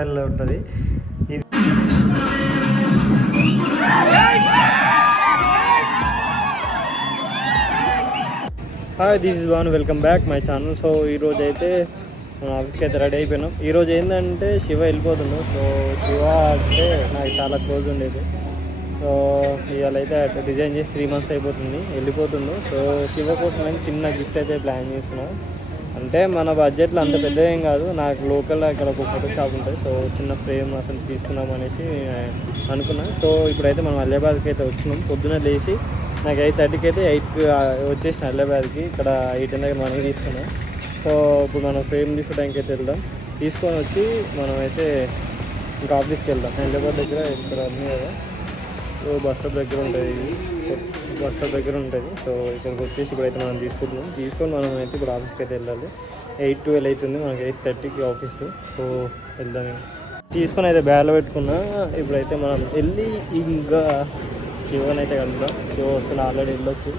ప్రొఫైల్లో ఉంటుంది. ఇది hi this is van welcome back my channel so ఈరోజు అయితే మన ఆఫీస్కి అయితే రెడీ అయిపోయినాం. ఈరోజు ఏంటంటే శివ వెళ్ళిపోతుండు. సో శివ అంటే నాకు చాలా క్లోజ్ ఉండేది. సో ఇవాళ అయితే డిజైన్ చేసి త్రీ మంత్స్ అయిపోతుంది. వెళ్ళిపోతుండు. సో శివ కోసం అయితే చిన్న గిఫ్ట్ అయితే ప్లాన్ చేసుకున్నాం. అంటే మన బడ్జెట్లో అంత పెద్ద ఏం కాదు. నాకు లోకల్ అక్కడ ఒక ఫోటో షాప్ ఉంటుంది. సో చిన్న ఫ్రేమ్ అసలు తీసుకుందాం అనేసి అనుకున్నా. సో ఇప్పుడైతే మనం హైదరాబాద్కి అయితే వచ్చినాం. పొద్దున లేచి నాకు ఎయిట్ థర్టీకి అయితే ఎయిట్ వచ్చేసిన హైదరాబాద్కి. ఇక్కడ ఎయిట్ దగ్గర మనీ తీసుకున్నాం. సో ఇప్పుడు మనం ఫ్రేమ్ తీసుకోవడానికి అయితే వెళ్దాం. తీసుకొని వచ్చి మనం అయితే ఇంకా ఆఫీస్కి వెళ్దాం. హైదరాబాద్ దగ్గర ఇక్కడ ఉంది కదా. సో బస్ స్టాప్ దగ్గర ఉంటుంది బస్ స్టాప్ దగ్గర ఉంటుంది. సో ఇక్కడికి వచ్చేసి ఇప్పుడైతే మనం తీసుకుంటున్నాం. తీసుకొని మనం అయితే ఇప్పుడు ఆఫీస్కి అయితే వెళ్ళాలి. ఎయిట్ ట్వెల్వ్ అవుతుంది మనకి ఎయిట్ థర్టీకి ఆఫీసు. సో వెళ్దాం తీసుకొని అయితే బ్యాగ్లో పెట్టుకున్నా. ఇప్పుడైతే మనం వెళ్ళి ఇంకా శివన్ అయితే కలుద్దాం. శివ వస్తున్నా ఆల్రెడీ వెళ్ళొచ్చు.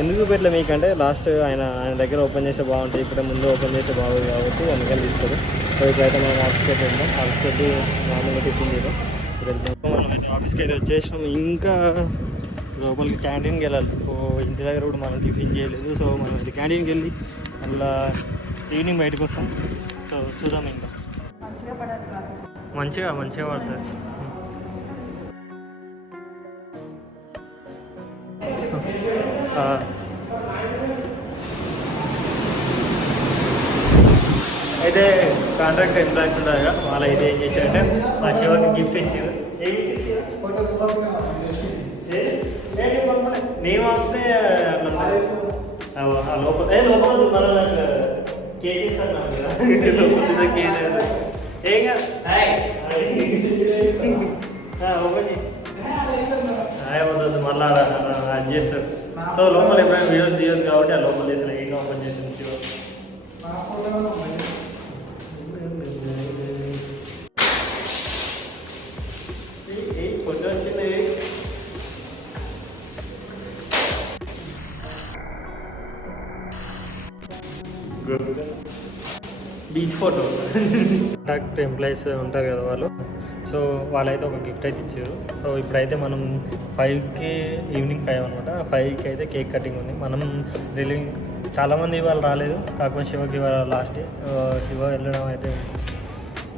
ఎందుకు పెట్టలే మీకంటే? లాస్ట్ ఆయన ఆయన దగ్గర ఓపెన్ చేస్తే బాగుంటుంది. ఇప్పుడు ముందు ఓపెన్ చేస్తే బాగుంది కాబట్టి అందుకని తీసుకోదు సో ఇప్పుడైతే మనం ఆఫీస్కి అయితే వెళ్దాం. ఆఫీస్కి వెళ్ళి మామూలుగా టిఫిన్ చేద్దాం. ఇప్పుడు వెళ్తాం మనం అయితే ఆఫీస్కి అయితే వచ్చేసినాం. ఇంకా లోపలికి క్యాంటీన్కి వెళ్ళాలి. సో ఇంటి దగ్గర కూడా మనం టిఫిన్ చేయలేదు. సో మనం అయితే క్యాంటీన్కి వెళ్ళి మళ్ళీ ఈవినింగ్ బయటకు వస్తాం. సో చూద్దాం ఇంకా. మంచిగా మంచిగా పడుతుంది. అయితే కాంట్రాక్ట్ ఎంప్లాయీస్ ఉంటారు కదా వాళ్ళు అయితే ఏం చేశారంటే మా శివకి గిఫ్ట్ ఇచ్చారు? లోపల ఏ లోపల మళ్ళీ నాకు కేసు ఇస్తాను నాకు. కదా. లోపల ఏదో. ఏం కాదు. ఓపెన్ వద్దు మళ్ళీ అది చేస్తారు. సో లోపల ఎప్పుడైనా వీడియోస్ తీయదు కాబట్టి ఆ లోపల చేసిన ఏం ఓపెన్ చేసిన బీచ్ ఫోటో కాంటాక్ట్ ఎంప్లాయీస్ ఉంటారు కదా వాళ్ళు. సో వాళ్ళైతే ఒక గిఫ్ట్ అయితే ఇచ్చారు. సో ఇప్పుడైతే మనం ఫైవ్కి ఈవినింగ్ ఫైవ్ అనమాట. ఫైవ్కి అయితే కేక్ కటింగ్ ఉంది. మనం రిలీవింగ్ చాలామంది ఇవాళ రాలేదు. కాకపోతే శివకి ఇవాళ లాస్ట్ శివ వెళ్ళడం అయితే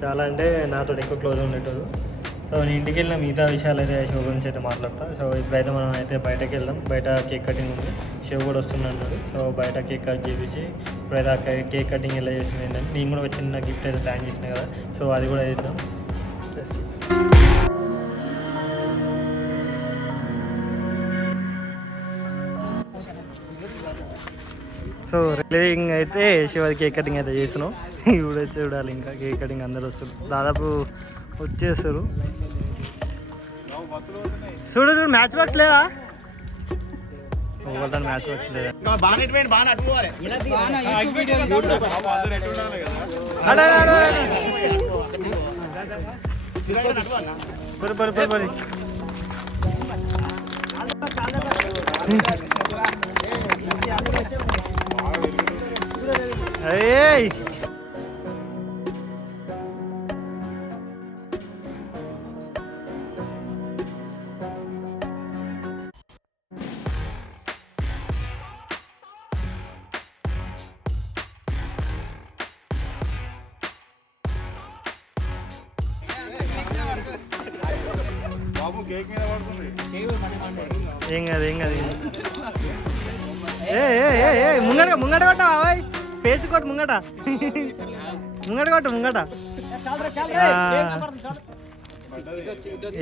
చాలా అంటే నాతో ఎక్కువ క్లోజ్ ఉండేటోడు. సో నేను ఇంటికి వెళ్ళిన మిగతా విషయాలు అయితే శివ గురించి అయితే మాట్లాడతా. సో ఇప్పుడైతే మనం అయితే బయటకు వెళ్దాం. బయట కేక్ కటింగ్ ఉంది. శివ కూడా వస్తున్నాడు సో బయట కేక్ కట్ చేపించి ఇప్పుడు ఆ కేక్ కటింగ్ ఎలా చేసింది ఏంటంటే నేను కూడా ఒక చిన్న గిఫ్ట్ అయితే ప్లాన్ చేసిన కదా. సో అది కూడా చేద్దాం. సో రిలీవింగ్ అయితే శివాజీ కేక్ కటింగ్ అయితే చేసినాం. ఇప్పుడు చూడాలి ఇంకా కేక్ కటింగ్ అందరు వస్తారు. దాదాపు వచ్చేస్తారు. చూడు చూడు మ్యాచ్ బాక్స్ లేదా? ఒకటి మ్యాచ్ బాక్స్ లేదా అడే, అడే, అడే, అడే. పరి పరి పరి పరి ఏయ్ ముంగట ముంగట కొట్ట బాబాయ్ ఫేస్ కొట్టు ముంగట. ముంగట కొట్టు ముంగట.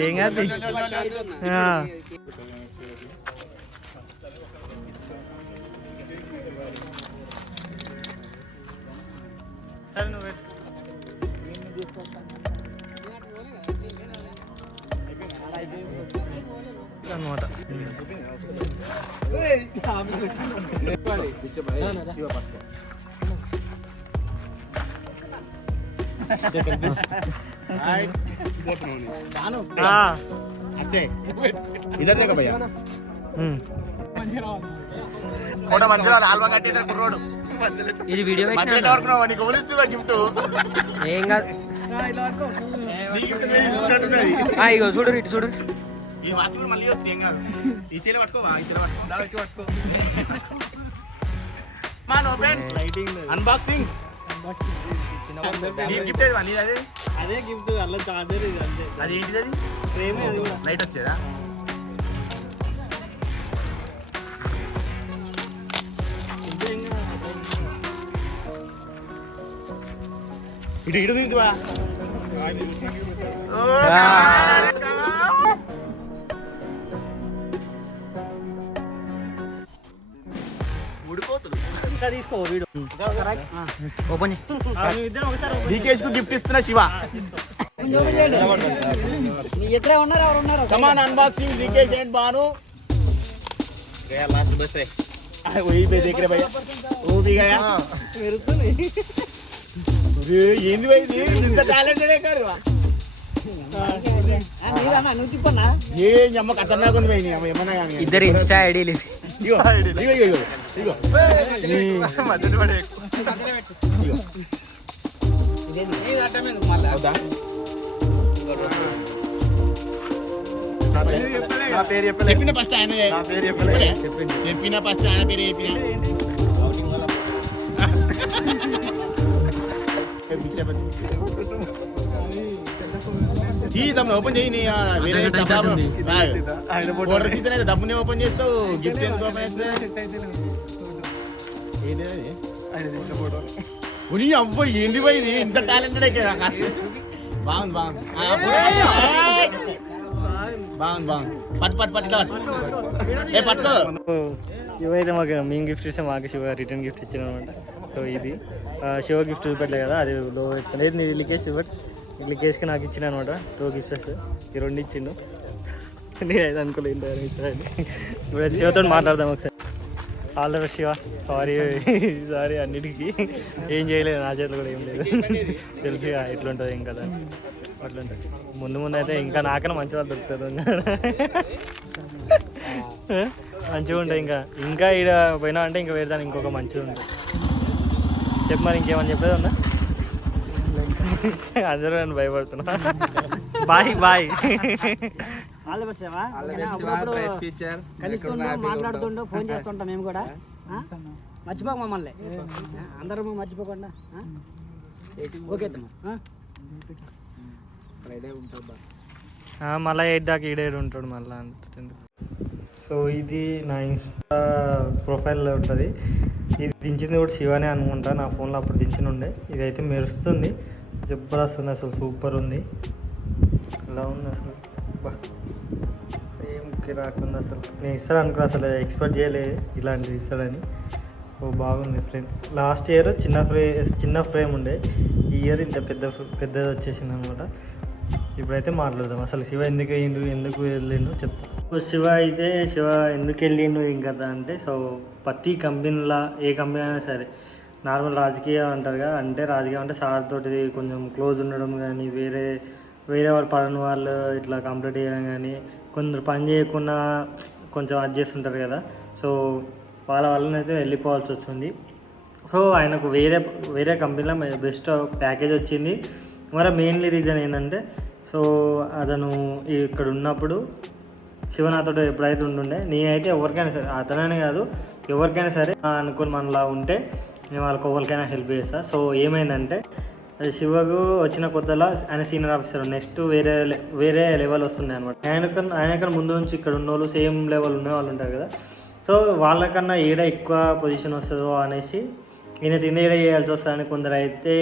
ఏం కాదు. నువ్వు పెట్టు. ఉమ్. ఫోటో మంచిగా కుర్రోడు ఇది వీడియో గిఫ్ట్? ఏం కాదు. ఇగో చూడు ఇటు చూడు. ఈ వాచ్ కూడా మళ్ళీ వస్తుంది ఏం కాదు. ఈ చీర పట్టుకోవా ఈ చీర పట్టుకో. Maan open lighting unboxing gift ఏది నీది అదే? అదే గిఫ్ట్ అలా చార్జర్ ఇది అంతే. అది ఏంటిది అది? ఫ్రేమ్ అది కూడా లైట్ వచ్చేదా? ఇటు ఇటు దిగుతువా ఊడిపోతుంది ఇంకా తీసుకో వీడు ఓపెన్ ఇద్దరం ఒకసారి open డీకేష్ కు గిఫ్ట్ ఇస్తున్న శివ మీ ఇద్దరే ఉన్నారు ఎవరు ఉన్నారు Samman unboxing Dikesh and Banu last bus वही पे देख रहे भैया वो भी गया పెరుగుతుంది अरे ఏంది భయ్ ఇది ఇంత టాలెంటెడ్ కాదు నీదన్నా నువ్వు తిప్పన్నా ఏ అమ్మ ఖతర్నాక్ ఉంది నీ అమ్మ ఏమన్నా కానీ ఇద్దరు ఇన్స్టా ఐడీలు ఇగో ఇగో ఇగో. చెప్పిన ఫస్ట్ ఆయన నా పేరు చెప్పలే. చెప్పిన ఫస్ట్ ఆయన పేరు చెప్పిన. ఈ తమ్ముడు ఓపెన్ చేయి వేరే డబ్బా ఆర్డర్ సీజన్ అయితే డబ్బుని ఓపెన్ చేస్తావు గిఫ్ట్ ఎందుకు ఓపెన్ చేస్తావు? అబ్బో ఏంది పోయి ఇది? ఇంత టాలెంటెడ్ బాగుంది బాగుంది. బాగుంది బాగుంది. పట్టు పట్టు పట్టు పట్టు. ఏ పట్టుకో. శివ అయితే మాకు మేము గిఫ్ట్ ఇస్తే మాకు శివ రిటర్న్ గిఫ్ట్ ఇచ్చిన అనమాట. సో ఇది శివ గిఫ్ట్ చూపెట్టలే కదా అది లో లేదు నీ లికేజ్ ఇట్లా కేసుకు నాకు ఇచ్చిన అనమాట టూ కిస్సెస్ ఈ రెండు ఇచ్చిండు. నేనైతే అనుకోలేదు ఇంత ఇప్పుడు శివతో మాట్లాడదాం ఒకసారి. All the best Shiva. Sorry sorry అన్నిటికీ. ఏం చేయలేదు నా చేతిలో కూడా ఏం లేదు. తెలుసుగా ఎట్లుంటుంది ఏం కదా. అట్లుంటుంది. ముందు ముందు అయితే ఇంకా నాకన్నా మంచి వాళ్ళు దొరుకుతారు మంచిగా ఉంటాయి ఇంకా ఇంకా ఈడ పోయినా అంటే ఇంకా వేరే ఇంకొక మంచిగా ఉంటుంది. చెప్పు మరి ఇంకేమని చెప్పేది ఉందా? అందరూ నన్ను భయపడుతున్నా. Bye bye. ఆల్ కలుస్తుండో మాట్లాడుతుండో ఫోన్ చేస్తుంటాం మేము కూడా? మర్చిపోక మమ్మల్ని. అందరూ మర్చిపోకుండా? ఓకే ఆ? మళ్ళీ ఎయిట్ దాకా ఈడేడు ఉంటాడు మళ్ళీ అంటుంది సో ఇది నా ఇన్స్టా ప్రొఫైల్లో ఉంటుంది. ఇది దించింది కూడా శివానే అనుకుంటా నా ఫోన్లో అప్పుడు దించిన ఉండే ఇదైతే మెరుస్తుంది. జబర్దస్త్ ఉంది అసలు సూపర్ ఉంది. అలా ఉంది అసలు? బా. ఏం కిరాకుంది అసలు. నేను ఇస్తాను అనుకో అసలు ఎక్స్పెక్ట్ చేయలేదు ఇలాంటిది ఇస్తాడని. ఓ బాగుంది ఫ్రేమ్. లాస్ట్ ఇయర్ చిన్న ఫ్రే చిన్న ఫ్రేమ్ ఉండే. ఈ ఇయర్ ఇంత పెద్ద పెద్దది వచ్చేసింది అనమాట ఇప్పుడైతే మాట్లాడదాం. అసలు శివ ఎందుకు అయ్యిండు ఎందుకు వెళ్ళిండు చెప్తాను శివ అయితే శివ ఎందుకు వెళ్ళిండు ఇంకా అంటే సో ప్రతి కంపెనీలా ఏ కంపెనీ అయినా సరే నార్మల్ రాజకీయం అంటారుగా అంటే రాజకీయం అంటే సార్ తోటి కొంచెం క్లోజ్ ఉండడం కానీ వేరే వేరే వాళ్ళు పడని వాళ్ళు ఇట్లా కంప్లీట్ చేయడం కానీ కొందరు పని చేయకుండా కొంచెం అది చేస్తుంటారు కదా. సో వాళ్ళ వల్లనైతే వెళ్ళిపోవాల్సి వచ్చింది సో ఆయనకు వేరే వేరే కంపెనీలో బెస్ట్ ప్యాకేజ్ వచ్చింది. మరి మెయిన్లీ రీజన్ ఏంటంటే సో అతను ఇక్కడ ఉన్నప్పుడు శివనాథుడు ఎప్పుడైతే ఉంటుండే నేనైతే ఎవరికైనా సరే అతననే కాదు ఎవరికైనా సరే అనుకుని మనలా ఉంటే నేను వాళ్ళకి ఎవరికైనా హెల్ప్ చేస్తా. సో ఏమైందంటే అది శివకు వచ్చిన కొత్తలో ఆయన సీనియర్ ఆఫీసర్ నెక్స్ట్ వేరే వేరే లెవెల్ వస్తున్నాయి అనమాట ఆయనకన్నా ఆయనకన్నా ముందు నుంచి ఇక్కడ ఉన్న వాళ్ళు సేమ్ లెవెల్ ఉన్న వాళ్ళు ఉంటారు కదా. సో వాళ్ళకన్నా ఏడ ఎక్కువ పొజిషన్ వస్తుందో అనేసి ఈయన కింద ఏడ చేయాల్సి వస్తుందని కొందరు అయితే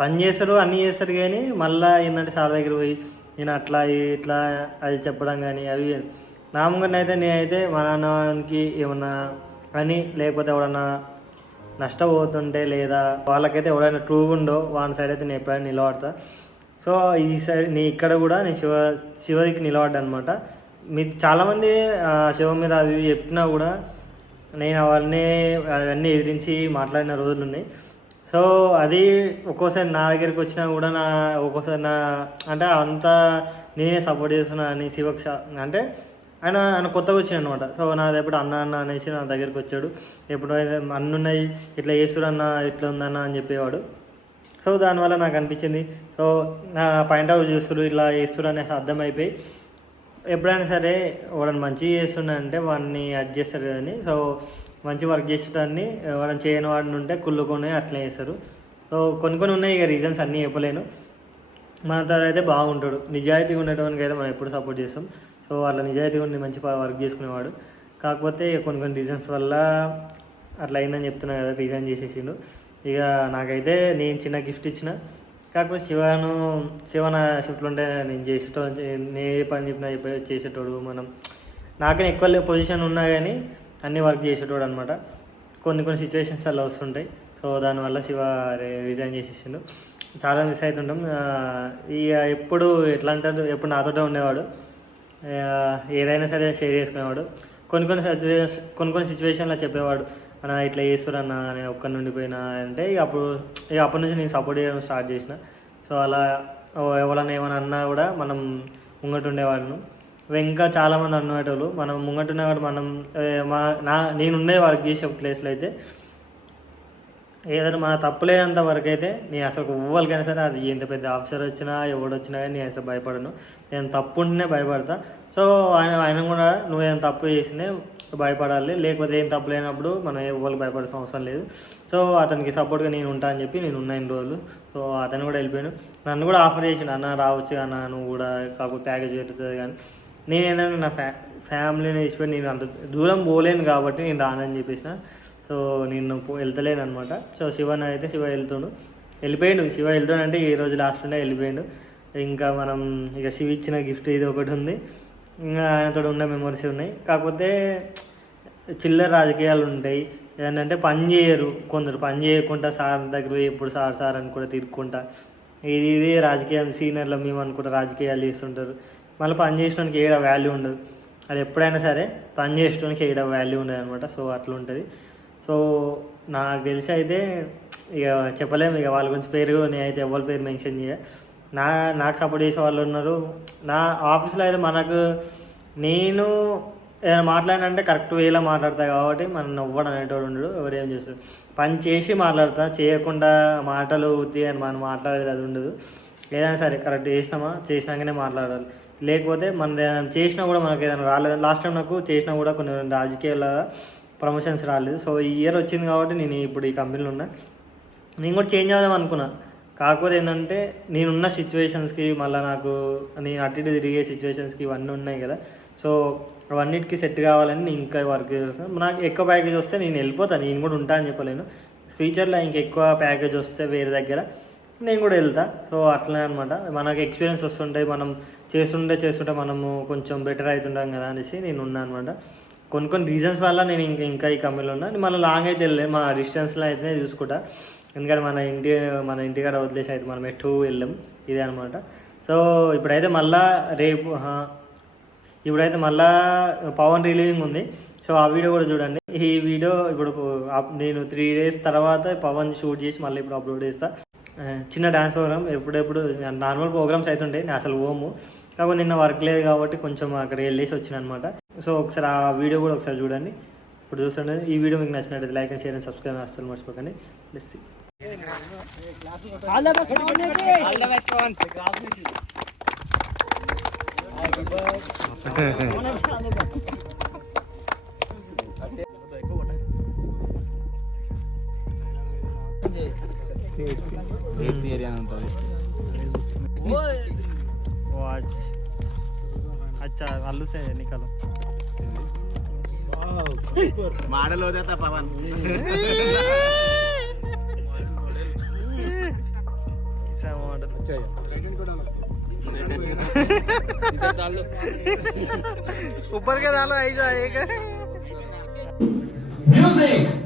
పని చేస్తారు అన్నీ చేస్తారు కానీ మళ్ళీ ఏంటంటే సార్ దగ్గర పోయి నేను అట్లా ఇట్లా అది చెప్పడం కానీ అవి నామంగా అయితే నేనైతే మా నాన్నకి ఏమన్నా అని లేకపోతే ఎవడన్నా నష్టపోతుంటే లేదా వాళ్ళకైతే ఎవరైనా ట్రూ ఉండో వాళ్ళ సైడ్ అయితే నేను ఎప్పుడైనా నిలబడతా. సో ఈ సైడ్ నీ ఇక్కడ కూడా నేను శివ శివకి నిలబడ్డా అనమాట మీ చాలామంది శివ మీద అవి చెప్పినా కూడా నేను అవన్నీ అవన్నీ ఎదిరించి మాట్లాడిన రోజులు ఉన్నాయి. సో అది ఒక్కోసారి నా దగ్గరికి వచ్చినా కూడా నా ఒక్కోసారి నా అంటే అంతా నేనే సపోర్ట్ చేస్తున్నా అని శివక్ష అంటే ఆయన ఆయన కొత్తగా వచ్చింది అనమాట సో నాది ఎప్పుడు అన్న అన్న అనేసి నా దగ్గరికి వచ్చాడు. ఎప్పుడు అన్నున్నాయి ఇట్లా ఏసుడు అన్న ఇట్లా ఉందన్న అని చెప్పేవాడు. సో దానివల్ల నాకు అనిపించింది. సో నా పాయింట్ అవుట్ చేస్తుడు ఇట్లా చేస్తున్నారు అనేసి అర్థమైపోయి ఎప్పుడైనా సరే వాడని మంచిగా చేస్తున్నాడంటే వాడిని అది చేస్తారు కదని సో మంచి వర్క్ చేసేటాన్ని వాడిని చేయని వాడిని ఉంటే కుళ్ళుకొని అట్లా చేస్తారు. సో కొన్ని కొన్ని ఉన్నాయి ఇక రీజన్స్ అన్నీ చెప్పలేను. మన తర అయితే బాగుంటాడు. నిజాయితీగా ఉండేటోనికి అయితే మనం ఎప్పుడు సపోర్ట్ చేస్తాం. సో అట్లా నిజాయితీ ఉండి మంచి వర్క్ చేసుకునేవాడు. కాకపోతే కొన్ని కొన్ని రీజన్స్ వల్ల అట్లా అయిందని చెప్తున్నా కదా రీజన్ చేసేసిండు. ఇక నాకైతే నేను చిన్న గిఫ్ట్ ఇచ్చిన. కాకపోతే శివను శివ నా షిఫ్ట్లో ఉంటే నేను చేసేటోడు నేను ఏ పని చెప్పినా చేసేటోడు మనం. నాకనే ఎక్కువ పొజిషన్ ఉన్నా కానీ అన్ని వర్క్ చేసేటోడు అనమాట కొన్ని కొన్ని సిచ్యువేషన్స్ అలా వస్తుంటాయి. సో దానివల్ల శివ రిజైన్ చేసేసిండు. చాలా మిస్ అవుతుంటాం ఇక ఎప్పుడు ఎట్లా అంటారు ఎప్పుడు నాతోటే ఉండేవాడు. ఏదైనా సరే షేర్ చేసుకునేవాడు. కొన్ని కొన్ని సిచ్యువేషన్స్ కొన్ని కొన్ని సిచ్యువేషన్లో చెప్పేవాడు అన్న ఇట్లా చేస్తురన్న నేను ఒక్కడి నుండి పోయినా అంటే ఇక అప్పుడు ఇక అప్పటి నుంచి నేను సపోర్ట్ చేయడం స్టార్ట్ చేసిన. సో అలా ఎవరన్నా ఎవరైనా ఏమైనా అన్నా కూడా మనం ముంగట ఉండేవాళ్ళను ఇంకా చాలామంది అనేటోళ్ళు మనం ముంగట ఉన్నవాడు మనం మా నా నేను ఉండే వర్క్ చేసే ప్లేస్లో అయితే ఏదైనా మన తప్పు లేనంత వరకు అయితే నేను అసలు ఇవ్వాలికైనా సరే అది ఎంత పెద్ద ఆఫీసర్ వచ్చినా ఎవడు వచ్చినా కానీ నేను అసలు భయపడను. నేను తప్పు ఉంటేనే భయపడతా. సో ఆయన ఆయన కూడా నువ్వు ఏం తప్పు చేసినే భయపడాలి. లేకపోతే ఏం తప్పు లేనప్పుడు మనం ఎవరికి భయపడాల్సిన అవసరం లేదు. సో అతనికి సపోర్ట్గా నేను ఉంటా అని చెప్పి నేను ఉన్న ఎన్ని రోజులు. సో అతను కూడా వెళ్ళిపోయాను నన్ను కూడా ఆఫర్ చేసిండు అన్న రావచ్చు అన్న నువ్వు కూడా కాకపోతే ప్యాకేజ్ పెరుగుతుంది కానీ నేను ఏంటంటే నా ఫ్యా ఫ్యామిలీని ఇచ్చిపోయి నేను అంత దూరం పోలేను కాబట్టి నేను రానని చెప్పేసిన. సో నేను వెళ్తలేను అనమాట సో శివన్ అయితే శివ వెళ్తుండు. వెళ్ళిపోయాడు. శివ వెళ్తాడు అంటే ఈ రోజు లాస్ట్ ఉండే వెళ్ళిపోయాడు. ఇంకా మనం ఇక శివ ఇచ్చిన గిఫ్ట్ ఇది ఒకటి ఉంది. ఇంకా ఆయనతో ఉన్న మెమొరీస్ ఉన్నాయి. కాకపోతే చిల్లర రాజకీయాలు ఉంటాయి. ఏంటంటే పని చేయరు కొందరు. పని చేయకుండా సార్ దగ్గర పోయి ఎప్పుడు సార్ సార్ అని కూడా తిరుక్కుంటా ఇది ఇది రాజకీయం. సీనియర్లు మేము అనుకుంటా రాజకీయాలు చేస్తుంటారు. మళ్ళీ పని చేసడానికి ఏడ వాల్యూ ఉండదు. అది ఎప్పుడైనా సరే పని చేసడానికి ఏడ వాల్యూ ఉండదు అనమాట సో అట్లా ఉంటుంది. సో నాకు తెలిసి అయితే ఇక చెప్పలేము ఇక వాళ్ళ గురించి పేరు నేనైతే ఎవరి పేరు మెన్షన్ చేయ. నా నాకు సపోర్ట్ చేసే వాళ్ళు ఉన్నారు. నా ఆఫీస్లో అయితే మనకు నేను ఏదైనా మాట్లాడినంటే కరెక్ట్ వేలో మాట్లాడతా కాబట్టి మనం నవ్వడం అనేటోడు ఉండడు ఎవరు ఏం చేస్తారు పని చేసి మాట్లాడతా చేయకుండా మాటలు ఉత్తి అని మనం మాట్లాడేది అది ఉండదు. ఏదైనా సరే కరెక్ట్ చేసినామా చేసినాకనే మాట్లాడాలి. లేకపోతే మన చేసినా కూడా మనకి ఏదైనా రాలేదు? లాస్ట్ టైం నాకు చేసినా కూడా కొన్ని రాజకీయాల ప్రమోషన్స్ రాలేదు. సో ఈ ఇయర్ వచ్చింది కాబట్టి నేను ఇప్పుడు ఈ కంపెనీలో ఉన్నా. నేను కూడా చేంజ్ అవుదాం అనుకున్నా. కాకపోతే ఏంటంటే నేనున్న సిచ్యువేషన్స్కి మళ్ళీ నాకు నేను అటు ఇటు తిరిగే సిచ్యువేషన్స్కి ఇవన్నీ ఉన్నాయి కదా. సో అవన్నిటికీ సెట్ కావాలని నేను ఇంకా వర్క్ చేస్తాను నాకు ఎక్కువ ప్యాకేజ్ వస్తే నేను వెళ్ళిపోతాను నేను కూడా ఉంటా అని చెప్పలేను. ఫ్యూచర్లో ఇంకెక్కువ ప్యాకేజ్ వస్తే వేరే దగ్గర నేను కూడా వెళ్తా. సో అట్లనే అనమాట మనకు ఎక్స్పీరియన్స్ వస్తుంటాయి మనం చేస్తుంటే చేస్తుంటే మనము కొంచెం బెటర్ అవుతుంటాం కదా అనేసి నేను ఉన్నా అనమాట కొన్ని కొన్ని రీజన్స్ వల్ల నేను ఇంకా ఇంకా ఈ కంపెనీలో ఉన్నా. నేను మళ్ళీ లాంగ్ అయితే వెళ్ళే మా డిస్టెన్స్లో అయితే చూసుకుంటా. ఎందుకంటే మన ఇంటి మన ఇంటికాడ వదిలేసి అయితే మనం ఎటు వెళ్ళాం. ఇదే అనమాట సో ఇప్పుడైతే మళ్ళా రేపు ఇప్పుడైతే మళ్ళా పవన్ రిలీవింగ్ ఉంది. సో ఆ వీడియో కూడా చూడండి. ఈ వీడియో ఇప్పుడు నేను త్రీ డేస్ తర్వాత పవన్ షూట్ చేసి మళ్ళీ ఇప్పుడు అప్లోడ్ చేస్తా. చిన్న డ్యాన్స్ ప్రోగ్రామ్ ఎప్పుడెప్పుడు నార్మల్ ప్రోగ్రామ్స్ అవుతుంటాయి నేను అసలు ఓము. కాకపోతే నిన్న వర్క్ లేదు కాబట్టి కొంచెం అక్కడ వెళ్ళేసి వచ్చిన అనమాట సో ఒకసారి ఆ వీడియో కూడా ఒకసారి చూడండి. ఇప్పుడు చూస్తుండే ఈ వీడియో మీకు నచ్చినట్టు like and share and subscribe అస్సలు మర్చిపోకండి. ప్లస్ ఏరియా ఉంటుంది వాచ్ అచ్చా అల్లు సే మॉडल हो जाता पवन ऐसा मॉडल चाहिए ऊपर के डालो ऐसा एक म्यूजिक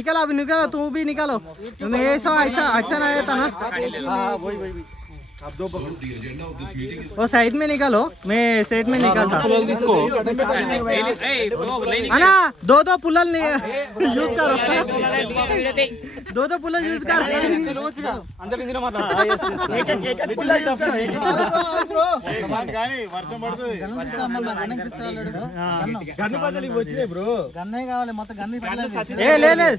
निकल अभी निकला तू भी निकालो ऐसा ऐसा अच्छा अच्छा ना हाँ वही वही। वो साइड में निकालो मैं साइड में निकालता अना दो दो पुलल यूज़ करो दो दो पुलल यूज कर కానీ వర్షం పడుతుంది గన్నే కావాలి మొత్తం గన్ని పెట్టలేదు ఏ లే